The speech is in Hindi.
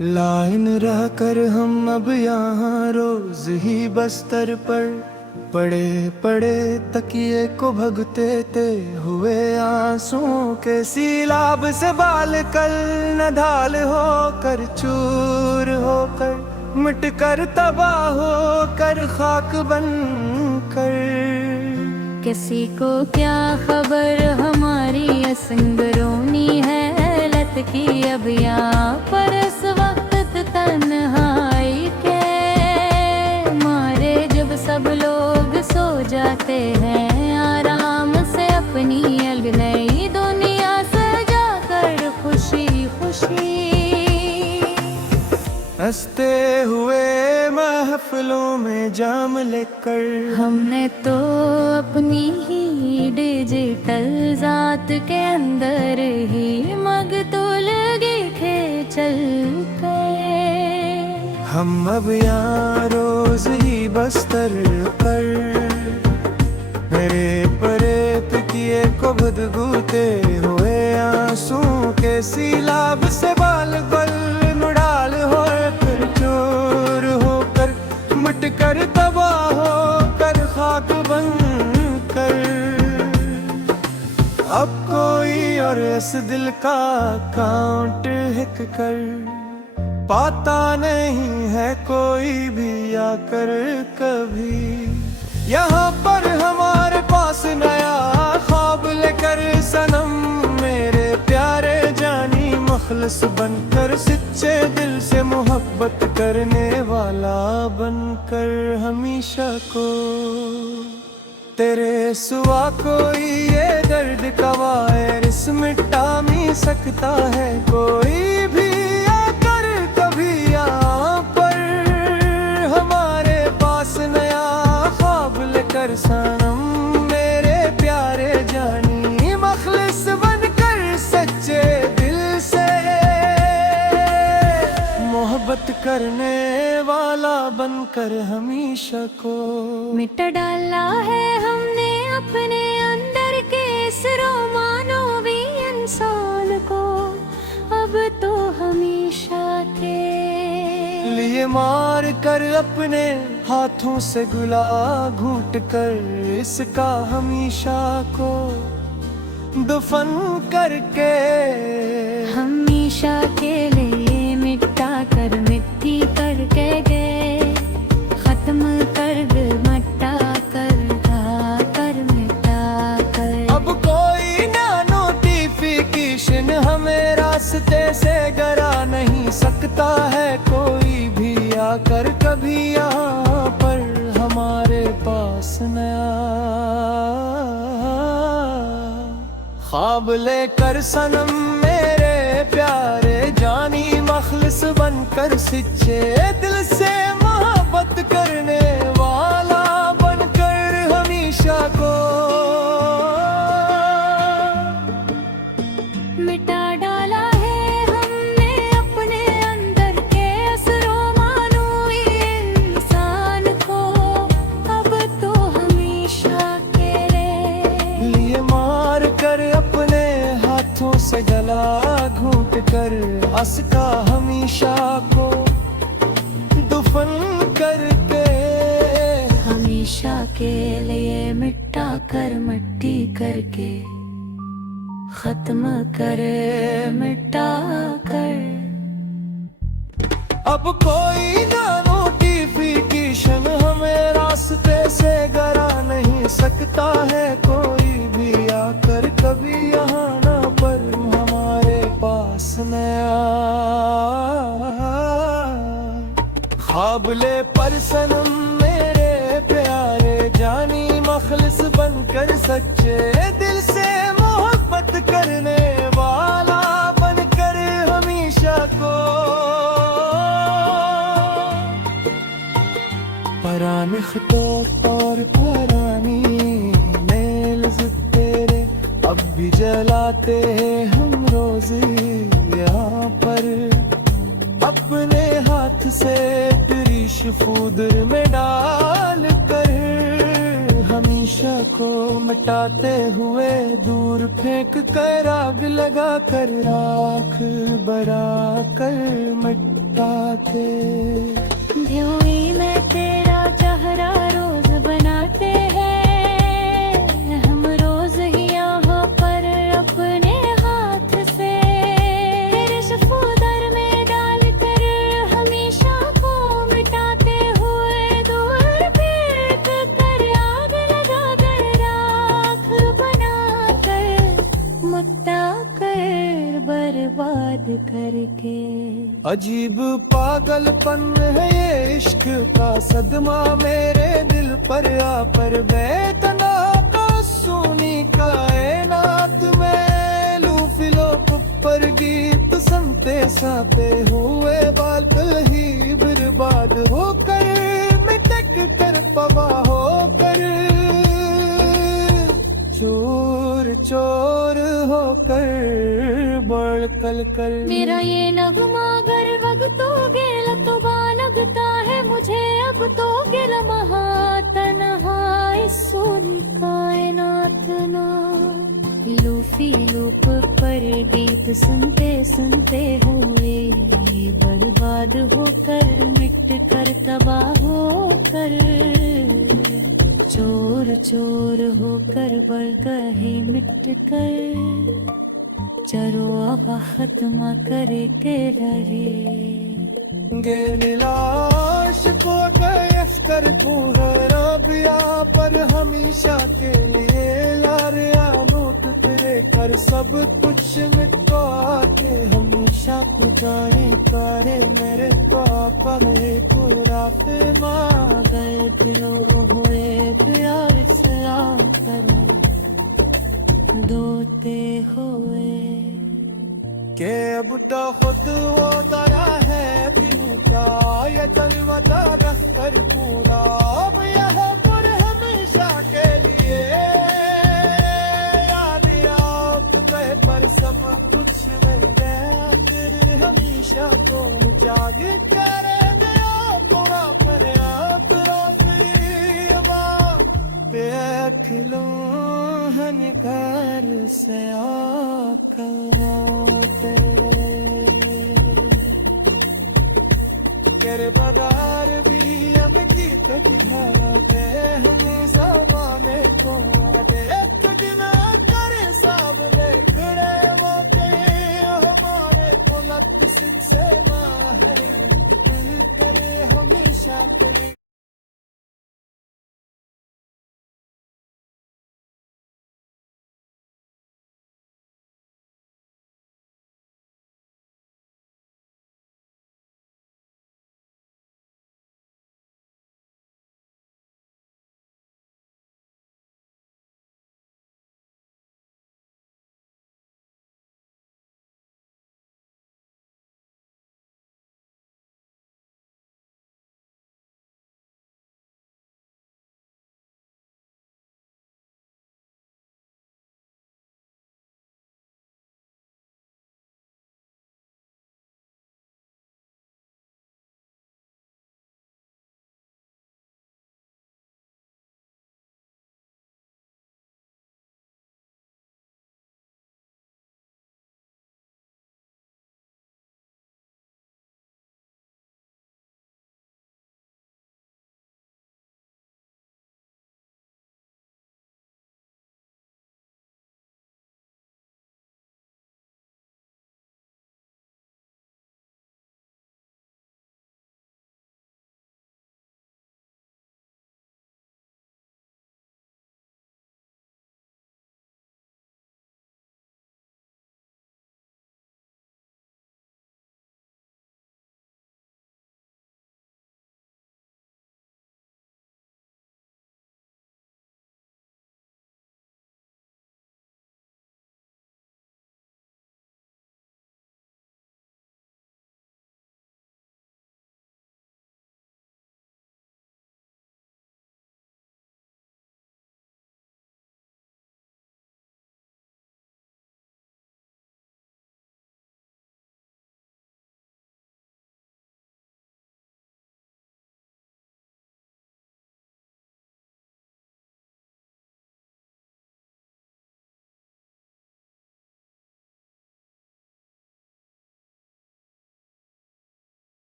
लाइन रह कर हम अब यहाँ रोज ही बस्तर पर पड़े पड़े तकिए को भगते हुए आंसुओं के सीलाब से बाल कल न ढाल होकर चूर होकर मिट कर तबाह होकर खाक बन कर। किसी को क्या खबर हमारी असंगरोनी है लत की अब यहाँ पर इस वक्त तन्हाई के मारे जब सब लोग सो जाते हैं आराम से अपनी अलग नई दुनिया सजा कर खुशी खुशी हंसते हुए महफिलों में जाम लेकर हमने तो अपनी ही डिजिटल जात के अंदर ही मगतुलगी खे चल गए। हम अब यहाँ रोज ही बस्तर पर मेरे परे तकिए को भदगूते हुए आंसुओं के सीलाब से बाल बल नुडाल होकर चोर होकर मिट कर तबाह होकर खाक बन कर। अब कोई और इस दिल का काउंट हिक कर पाता नहीं है कोई भी आकर कभी यहाँ पर हमारे पास नया ख्वाब लेकर सनम मेरे प्यारे जानी मखलस बनकर सच्चे दिल से मोहब्बत करने वाला बनकर हमेशा को तेरे सिवा कोई ये दर्द का वायरस मिटा नहीं सकता है कोई भी आकर कभी यहाँ पर हमारे पास नया ख्वाब लेकर सनम मेरे प्यारे जानी मखलिस बनकर सच्चे दिल से मोहब्बत करने वाला बनकर हमेशा को मिटा डाला है हमने अपने अंदर के इस रोमानवी इंसान को अब तो हमेशा के लिए मार कर अपने हाथों से गुला घूट कर इसका हमेशा को दफन करके हमेशा के लिए मिटा कर मिट्टी करके गए खत्म कर दे मटा कर मिटा कर। अब कोई ना नोटिफिकेशन हमें रास्ते से गरा नहीं सकता है कोई भी आकर कभी यहाँ पर हमारे पास नया ख्वाब लेकर सनम मेरे प्यारे जानी मखलिस बनकर सच्चे दिल से मोहब्बत करने वाला बनकर हमेशा को मिटा डाला है हमने अपने अंदर के इस रोमानवी इंसान को अब तो हमेशा के लिए मार कर अपने हाथों से गला घूट कर असका हमेशा को दफन करके हमेशा के लिए मिटा कर मिट्टी करके खत्म करे मिटा कर। अब कोई ना नोटिफिकेशन हमें रास्ते से गरा नहीं सकता है कोई भी आकर कभी यहाँ ना पर हमारे पास नया ख्वाब ले पर सनम मेरे प्यारे जानी मखलिस बनकर सच्चे दिल से मोहब्बत करने वाला बनकर हमेशा को पराने खतों और पुरानी मेल्स तेरे अब भी जलाते हैं हम रोज यहाँ पर अपने हाथ से तेरी शफूदर में डाल कर हमेशा को मिटाते हुए दूर फेंक कर आग लगा कर राख बरा कर मिट मिटाते। ध्योई में तेरा चेहरा रोज बनाते हैं हम, रोज ही यहाँ पर अपने हाथ से। तेरे शफोदर में डाल कर हमेशा को मिटाते हुए, दूर फेंक कर आग लगा कर राख बना कर, मुक्ता कर बर्बाद करके। अजीब पागलपन है ये इश्क का सदमा मेरे दिल पर आ पर, मैं तना का सुनी कायनात में लूफिलो पर गीत सुनते साते हुए बाल कल ही बर्बाद होकर, मिटक कर पवा होकर, चोर चोर होकर बढ़ कल कर। मेरा ये नगमा गर वक्तों गेला तो लगता है मुझे अब तो गेला महातनहा इस सोनी कायनात ना। लूफी लूप पर गीत सुनते सुनते हुए बर्बाद होकर, मिट कर तबाह होकर, चोर चोर होकर बढ़ कहीं मिट कर, चरो आवा खत्म करे के रहे। गे मिलाश को कैफ कर तू है रबिया पर हमेशा के लिए लारिया नोट तेरे कर सब कुछ मिटवा के, हमेशा खुदाएं करे मेरे पापा में खुरात माँ गए दिलो हुए प्यार सलाम करे दोते हुए। के अब तो खुद वो तारा है बिनता ये जलवता दफ्तर पूरा, अब यह पर हमेशा के लिए याद आप गए पर सब कुछ मेरे तेरे हमेशा को याद करे दया थोड़ा पर आप खिलो हनकार से आते कर बगार भी अब की तक